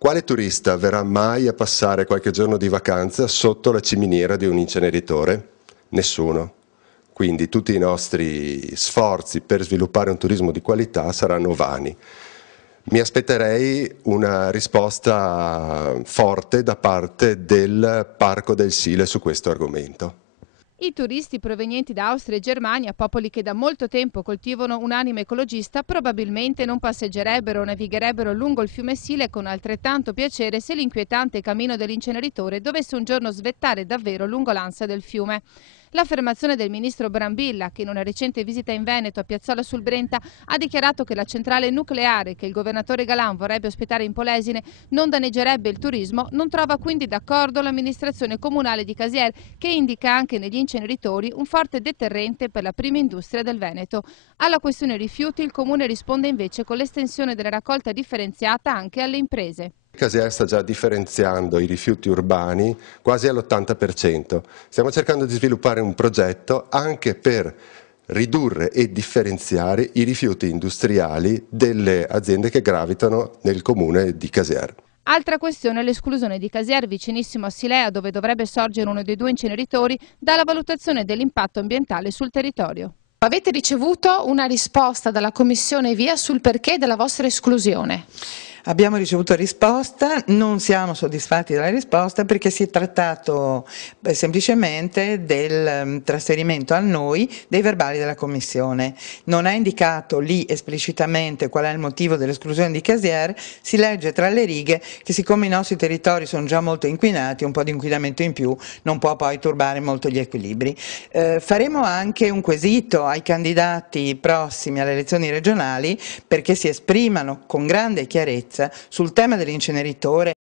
Quale turista verrà mai a passare qualche giorno di vacanza sotto la ciminiera di un inceneritore? Nessuno. Quindi tutti i nostri sforzi per sviluppare un turismo di qualità saranno vani. Mi aspetterei una risposta forte da parte del Parco del Sile su questo argomento. I turisti provenienti da Austria e Germania, popoli che da molto tempo coltivano un'anima ecologista, probabilmente non passeggerebbero o navigherebbero lungo il fiume Sile con altrettanto piacere se l'inquietante cammino dell'inceneritore dovesse un giorno svettare davvero lungo l'ansa del fiume. L'affermazione del ministro Brambilla, che in una recente visita in Veneto a Piazzola sul Brenta ha dichiarato che la centrale nucleare che il governatore Galan vorrebbe ospitare in Polesine non danneggerebbe il turismo, non trova quindi d'accordo l'amministrazione comunale di Casier, che indica anche negli inceneritori un forte deterrente per la prima industria del Veneto. Alla questione rifiuti il comune risponde invece con l'estensione della raccolta differenziata anche alle imprese. Casier sta già differenziando i rifiuti urbani quasi all'80%. Stiamo cercando di sviluppare un progetto anche per ridurre e differenziare i rifiuti industriali delle aziende che gravitano nel comune di Casier. Altra questione è l'esclusione di Casier, vicinissimo a Silea, dove dovrebbe sorgere uno dei due inceneritori, dalla valutazione dell'impatto ambientale sul territorio. Avete ricevuto una risposta dalla Commissione VIA sul perché della vostra esclusione? Abbiamo ricevuto risposta, non siamo soddisfatti della risposta perché si è trattato semplicemente del trasferimento a noi dei verbali della Commissione. Non ha indicato lì esplicitamente qual è il motivo dell'esclusione di Casier, si legge tra le righe che siccome i nostri territori sono già molto inquinati, un po' di inquinamento in più non può poi turbare molto gli equilibri. Faremo anche un quesito ai candidati prossimi alle elezioni regionali perché si esprimano con grande chiarezza sul tema dell'inceneritore